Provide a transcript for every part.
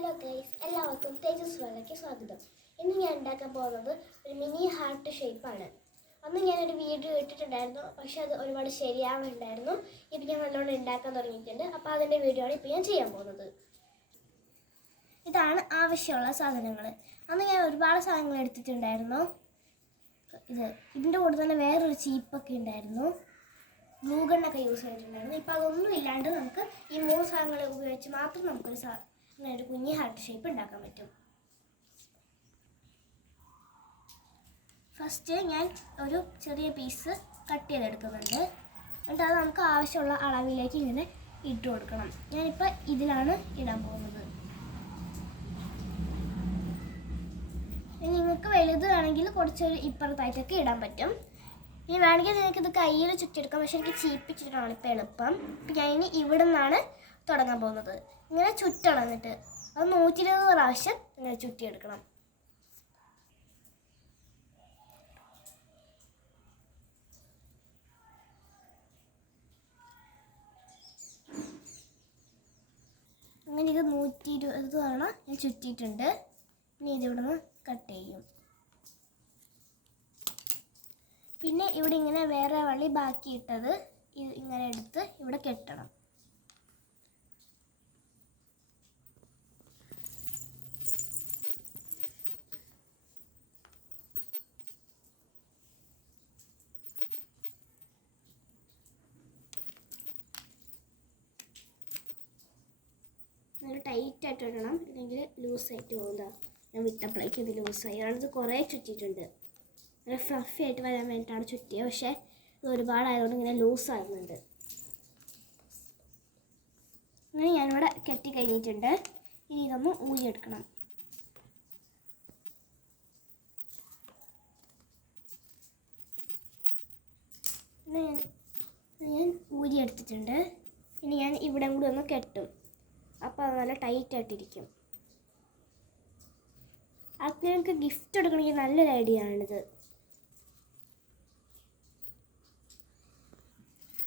Hello guys, എല്ലാവർക്കും തേജസ് വേളയ്ക്ക് സ്വാഗതം. ഇന്ന് ഞാൻ ഉണ്ടാക്കാൻ പോകുന്നത് ഒരു മിനി ഹാർട്ട് ഷേപ്പാണ്. അന്ന് ഞാനൊരു വീഡിയോ ഇട്ടിട്ടുണ്ടായിരുന്നു, പക്ഷെ അത് ഒരുപാട് ശരിയാവുന്നുണ്ടായിരുന്നു. ഇപ്പം ഞാൻ നല്ലോണം ഉണ്ടാക്കാൻ തുടങ്ങിയിട്ടുണ്ട്. അപ്പോൾ അതിൻ്റെ വീഡിയോ ആണ് ഇപ്പോൾ ഞാൻ ചെയ്യാൻ പോകുന്നത്. ഇതാണ് ആവശ്യമുള്ള സാധനങ്ങൾ. അന്ന് ഞാൻ ഒരുപാട് സാധനങ്ങൾ എടുത്തിട്ടുണ്ടായിരുന്നു. ഇതിൻ്റെ കൂടെ തന്നെ വേറൊരു ചീപ്പൊക്കെ ഉണ്ടായിരുന്നു, ഗ്ലൂ ഗണ്ണൊക്കെ യൂസ് ചെയ്തിട്ടുണ്ടായിരുന്നു. ഇപ്പോൾ അതൊന്നും ഇല്ലാണ്ട് നമുക്ക് ഈ 3 സാധനങ്ങൾ ഉപയോഗിച്ച് മാത്രം നമുക്കൊരു കുഞ്ഞി ഹാർട്ട് ഷേപ്പ് ഉണ്ടാക്കാൻ പറ്റും. ഫസ്റ്റ് ഞാൻ ഒരു ചെറിയ പീസ് കട്ട് ചെയ്തെടുക്കുന്നുണ്ട്. എന്നിട്ട് അത് നമുക്ക് ആവശ്യമുള്ള അളവിലേക്ക് ഇങ്ങനെ ഇട്ട് കൊടുക്കണം. ഞാനിപ്പോൾ ഇതിലാണ് ഇടാൻ പോകുന്നത്. നിങ്ങൾക്ക് വലുത് വേണമെങ്കിൽ കുറച്ചൊരു ഇപ്പുറത്തായിട്ടൊക്കെ ഇടാൻ പറ്റും. ഇനി വേണമെങ്കിൽ നിങ്ങൾക്കിത് കയ്യിൽ ചുറ്റിയെടുക്കാം, പക്ഷെ എനിക്ക് ചീപ്പിച്ചിട്ടാണ് ഇപ്പോൾ എളുപ്പം. ഇപ്പം ഞാൻ ഇനി ഇവിടെ നിന്നാണ് തുടങ്ങാൻ പോകുന്നത്. ഇങ്ങനെ ചുറ്റണം, എന്നിട്ട് അത് 120 പ്രാവശ്യം ഇങ്ങനെ ചുറ്റിയെടുക്കണം. അങ്ങനെ ഇത് 120 തവണ ഞാൻ ചുറ്റിയിട്ടുണ്ട്. ഇനി ഇതിവിടെ നിന്ന് കട്ട് ചെയ്യും. പിന്നെ ഇവിടെ ഇങ്ങനെ വേറെ വള്ളി ബാക്കിയിട്ടത് ഇങ്ങനെ എടുത്ത് ഇവിടെ കെട്ടണം. നല്ല ടൈറ്റായിട്ട് ഇടണം, ഇല്ലെങ്കിൽ ലൂസായിട്ട് പോകുന്നതാണ്. ഞാൻ വിട്ടപ്പോഴേക്ക് ഇത് ലൂസായി. ഞാനിത് കുറേ ചുറ്റിയിട്ടുണ്ട്. നല്ല ഫ്ലഫി ആയിട്ട് വരാൻ വേണ്ടിയിട്ടാണ് ചുറ്റിയത്, പക്ഷേ ഇത് ഒരുപാടായതുകൊണ്ട് ഇങ്ങനെ ലൂസാകുന്നുണ്ട്. അങ്ങനെ ഞാനിവിടെ കെട്ടി കഴിഞ്ഞിട്ടുണ്ട്. ഇനി ഇതൊന്ന് ഊരിയെടുക്കണം. ഞാൻ ഊരിയെടുത്തിട്ടുണ്ട്. ഇനി ഞാൻ ഇവിടെ കൂടി ഒന്ന് കെട്ടും. അപ്പോൾ അത് നല്ല ടൈറ്റായിട്ടിരിക്കും. അത് നിങ്ങൾക്ക് ഗിഫ്റ്റ് കൊടുക്കണമെങ്കിൽ നല്ലൊരു ഐഡിയ ആണിത്.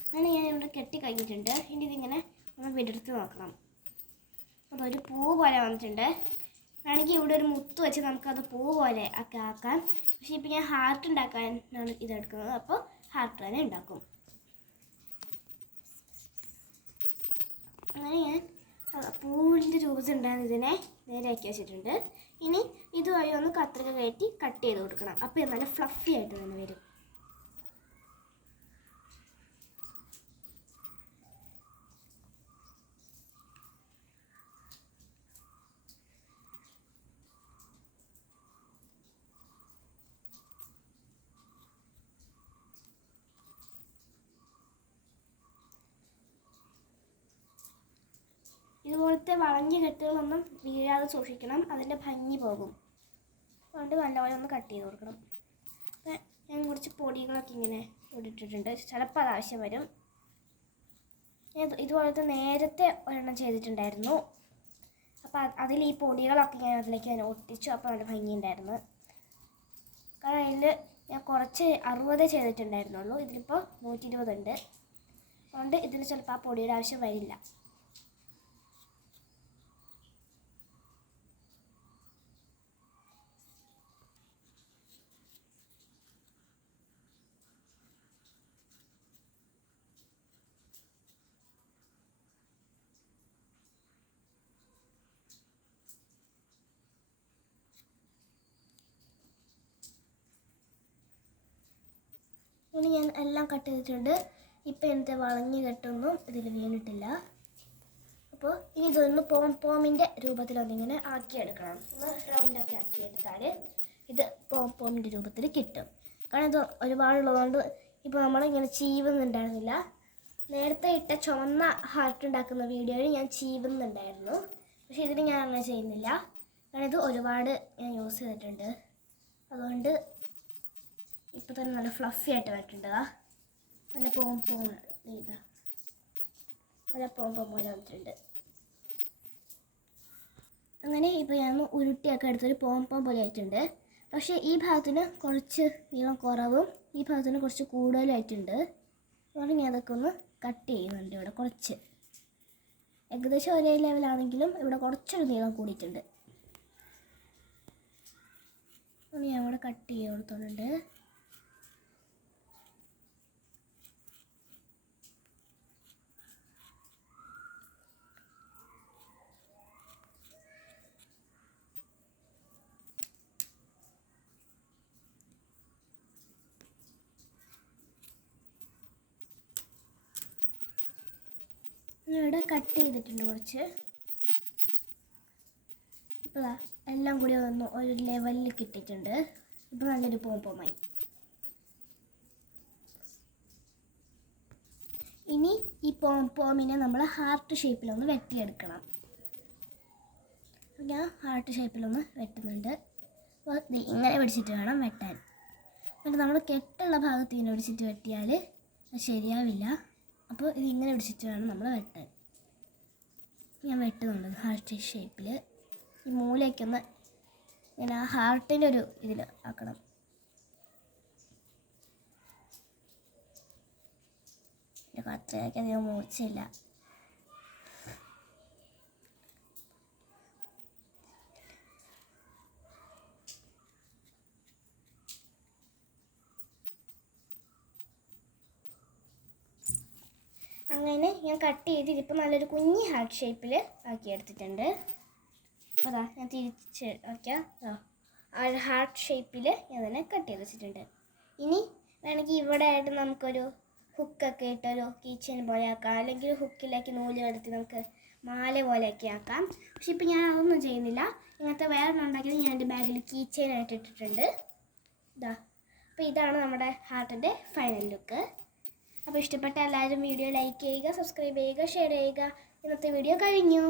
അങ്ങനെ ഞാൻ ഇവിടെ കെട്ടി കഴിഞ്ഞിട്ടുണ്ട്. ഇനി ഇതിങ്ങനെ ഒന്ന് വിടർത്തി നോക്കണം. അതൊരു പൂ പോലെ വന്നിട്ടുണ്ട്. വേണമെങ്കിൽ ഇവിടെ ഒരു മുത്ത് വെച്ച് നമുക്കത് പൂ പോലെ ഒക്കെ ആക്കാം. പക്ഷേ ഇപ്പം ഞാൻ ഹാർട്ട് ഉണ്ടാക്കാനാണ് ഇതെടുക്കുന്നത്, അപ്പോൾ ഹാർട്ട് തന്നെ ഉണ്ടാക്കും. അങ്ങനെ ഞാൻ പൂവിൻ്റെ രൂപത്തിലുണ്ടായിരുന്ന ഇതിനെ നേരെയാക്കി വെച്ചിട്ടുണ്ട്. ഇനി ഇതുവഴി ഒന്ന് കത്രിക കയറ്റി കട്ട് ചെയ്ത് കൊടുക്കണം. അപ്പോൾ ഇത് നല്ല ഫ്ലഫി ആയിട്ട് തന്നെ വരും. ഇതുപോലത്തെ വളഞ്ഞ കെട്ടുകളൊന്നും വീഴാതെ സൂക്ഷിക്കണം, അതിൻ്റെ ഭംഗി പോകും. അതുകൊണ്ട് നല്ലപോലെ ഒന്ന് കട്ട് ചെയ്ത് കൊടുക്കണം. അപ്പം ഞാൻ കുറച്ച് പൊടികളൊക്കെ ഇങ്ങനെ ഇട്ടിട്ടുണ്ട്, ചിലപ്പോൾ അത് ആവശ്യം വരും. ഇതുപോലത്തെ നേരത്തെ ഒരെണ്ണം ചെയ്തിട്ടുണ്ടായിരുന്നു. അപ്പോൾ അതിൽ ഈ പൊടികളൊക്കെ ഞാൻ അതിലേക്ക് ഞാൻ ഒട്ടിച്ചു. അപ്പോൾ നല്ല ഭംഗിയുണ്ടായിരുന്നു. കാരണം അതിൽ ഞാൻ കുറച്ച് 60 ചെയ്തിട്ടുണ്ടായിരുന്നുള്ളൂ, ഇതിലിപ്പോൾ 120 ഉണ്ട്. അതുകൊണ്ട് ഇതിൽ ചിലപ്പോൾ ആ പൊടിയുടെ ആവശ്യം വരില്ല. ഇനി ഞാൻ എല്ലാം കട്ട് ചെയ്തിട്ടുണ്ട്. ഇപ്പം എൻ്റെ വളഞ്ഞ കെട്ടൊന്നും ഇതിൽ വീണിട്ടില്ല. അപ്പോൾ ഇനി ഇതൊന്ന് പോമിൻ്റെ രൂപത്തിലൊന്നിങ്ങനെ ആക്കിയെടുക്കണം. ഒന്ന് റൗണ്ടൊക്കെ ആക്കിയെടുത്താൽ ഇത് പോമിൻ്റെ രൂപത്തിൽ കിട്ടും. കാരണം ഇത് ഒരുപാടുള്ളതുകൊണ്ട് ഇപ്പോൾ നമ്മളിങ്ങനെ ചീവുന്നുണ്ടായിരുന്നില്ല. നേരത്തെ ഇട്ട ചുവന്ന ഹാർട്ട് ഉണ്ടാക്കുന്ന വീഡിയോയിൽ ഞാൻ ചീവുന്നുണ്ടായിരുന്നു, പക്ഷേ ഇതിന് ഞാൻ അങ്ങനെ ചെയ്യുന്നില്ല. കാരണം ഇത് ഒരുപാട് ഞാൻ യൂസ് ചെയ്തിട്ടുണ്ട്. അതുകൊണ്ട് ഇപ്പോൾ തന്നെ നല്ല ഫ്ലഫി ആയിട്ട് വന്നിട്ടുണ്ട്. നല്ല പോം ഇതാ നല്ല പോം പോലെ വന്നിട്ടുണ്ട്. അങ്ങനെ ഇപ്പോൾ ഞാൻ ഉരുട്ടിയൊക്കെ എടുത്തൊരു പോം പോലെ ആയിട്ടുണ്ട്. പക്ഷേ ഈ ഭാഗത്തിന് കുറച്ച് നീളം കുറവും ഈ ഭാഗത്തിന് കുറച്ച് കൂടുതലായിട്ടുണ്ട്. അതുകൊണ്ട് ഞാൻ അതൊക്കെ ഒന്ന് കട്ട് ചെയ്യുന്നുണ്ട് ഇവിടെ കുറച്ച്. ഏകദേശം ഒരേ ലെവലാണെങ്കിലും ഇവിടെ കുറച്ചൊരു നീളം കൂടിയിട്ടുണ്ട്. ഞാൻ ഇവിടെ കട്ട് ചെയ്ത് കൊടുത്തിട്ടുണ്ട്. ഇവിടെ കട്ട് ചെയ്തിട്ടുണ്ട് കുറച്ച്. ഇപ്പോൾ എല്ലാം കൂടി ഒന്ന് ഒരു ലെവലിൽ കിട്ടിയിട്ടുണ്ട്. ഇപ്പോൾ നല്ലൊരു പോംപോമായി. ഇനി ഈ പോമിനെ നമ്മൾ ഹാർട്ട് ഷേപ്പിലൊന്ന് വെട്ടിയെടുക്കണം. ഞാൻ ഹാർട്ട് ഷേപ്പിലൊന്ന് വെട്ടുന്നുണ്ട്. അപ്പോൾ ഇങ്ങനെ പിടിച്ചിട്ട് വേണം വെട്ടാൻ. എന്നിട്ട് നമ്മൾ കെട്ടുള്ള ഭാഗത്ത് ഇങ്ങനെ പിടിച്ചിട്ട് വെട്ടിയാൽ അത് ശരിയാവില്ല. അപ്പോൾ ഇത് ഇങ്ങനെ പിടിച്ചിട്ട് വേണം നമ്മൾ വെട്ടാൻ. ഞാൻ വെട്ടുന്നുണ്ട് ഹാർട്ട് ഷേപ്പിൽ. ഈ മൂലയ്ക്കൊന്ന് ഇങ്ങനെ ആ ഹാർട്ടിൻ്റെ ഒരു ഇതിൽ ആക്കണം. കത്രയ്ക്ക് അധികം മൂർച്ചയില്ല. അങ്ങനെ ഞാൻ കട്ട് ചെയ്ത് ഇതിപ്പോൾ നല്ലൊരു കുഞ്ഞി ഹാർട്ട് ഷേപ്പിൽ ആക്കിയെടുത്തിട്ടുണ്ട്. അപ്പോൾ അതാ ഞാൻ തിരിച്ച് നോക്കിയാൽ ആ ഒരു ഹാർട്ട് ഷേപ്പിൽ ഞാൻ തന്നെ കട്ട് ചെയ്ത് വെച്ചിട്ടുണ്ട്. ഇനി വേണമെങ്കിൽ ഇവിടെ ആയിട്ട് നമുക്കൊരു ഹുക്കൊക്കെ ഇട്ടൊരു കീച്ചെയിൻ പോലെ ആക്കാം, അല്ലെങ്കിൽ ഹുക്കിലേക്ക് നൂല് എടുത്ത് നമുക്ക് മാല പോലെയൊക്കെ ആക്കാം. പക്ഷെ ഇപ്പോൾ ഞാൻ അതൊന്നും ചെയ്യുന്നില്ല. ഇങ്ങനത്തെ വേറെ ഉണ്ടാക്കിയത് ഞാൻ എൻ്റെ ബാഗിൽ കീച്ചെയിനായിട്ട് ഇട്ടിട്ടുണ്ട്. അപ്പോൾ ഇതാണ് നമ്മുടെ ഹാർട്ടിൻ്റെ ഫൈനൽ ലുക്ക്. അപ്പോൾ ഇഷ്ടപ്പെട്ട എല്ലാവരും വീഡിയോ ലൈക്ക് ചെയ്യുക, സബ്സ്ക്രൈബ് ചെയ്യുക, ഷെയർ ചെയ്യുക. ഇന്നത്തെ വീഡിയോ കഴിഞ്ഞു.